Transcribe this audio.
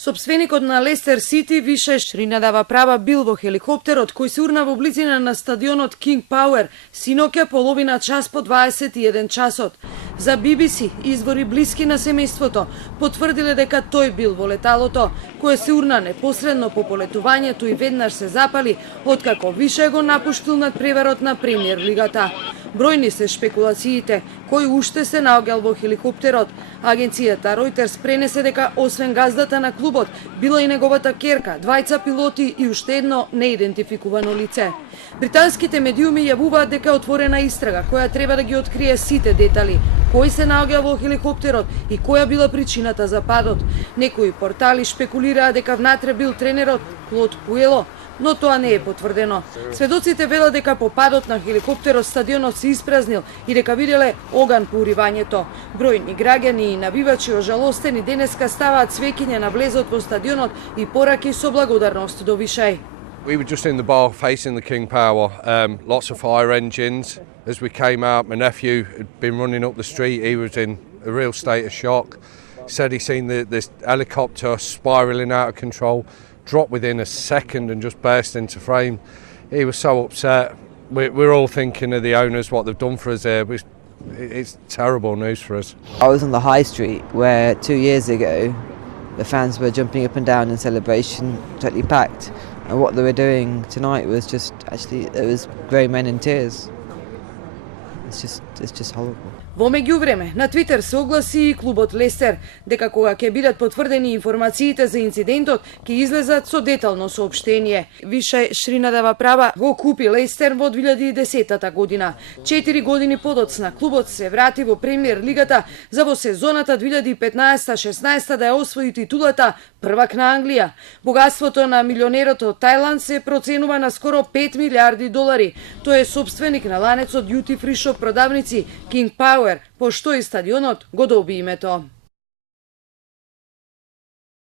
Сопственикот на Лестер Сити више Шрина дава права бил во хеликоптерот кој се урна во близина на стадионот King Power синоќа половина час по 21 часот. За BBC извори блиски на семејството потврдиле дека тој бил во леталото, кое се урна непосредно по полетувањето и веднаш се запали откако више го напуштил над преварот на Премиер лигата. Бројни се шпекулациите кој уште се наоѓал во хеликоптерот. Агенцијата Reuters пренесе дека освен газдата на клубот било и неговата керка, двајца пилоти и уште едно неидентификувано лице. Британските медиуми јавуваат дека е отворена истрага која треба да ги открие сите детали, кој се наоѓа во хеликоптерот и која била причината за падот. Некои портали шпекулираа дека внатре бил тренерот Клод Пуело, но тоа не е потврдено. Сведоците велат дека по падот на хеликоптерот стадионот се испразнил и дека виделе оган по уривањето. Бројни граѓани и навивачи ожалостени денеска ставаат свеќиња на влезот во стадионот и пораки со благодарност до Вишај. We were just in the bar facing the King Power, lots of fire engines. As we came out, my nephew had been running up the street. He was in a real state of shock. Said he seen this helicopter spiralling out of control, dropped within a second and just burst into flame. He was so upset. We're all thinking of the owners, what they've done for us here. It's terrible news for us. I was on the high street where 2 years ago the fans were jumping up and down in celebration, totally packed. And what they were doing tonight was just, actually, it was grown men in tears. It's just horrible. Во меѓувреме, на Твитер се огласи и клубот Лестер дека кога ќе бидат потврдени информациите за инцидентот, ќе излезат со детално соопштение. Више Шрина дава права го купи Лестер во 2010 година. 4 години подоцна клубот се врати во Премиер лигата за во сезоната 2015-16 да ја освои титулата првак на Англија. Богатството на милионерот од Тајланд се проценува на скоро 5 милиарди долари. Тој е собственик на ланецот duty free shop продавници King Power, по што и стадионот го доби името.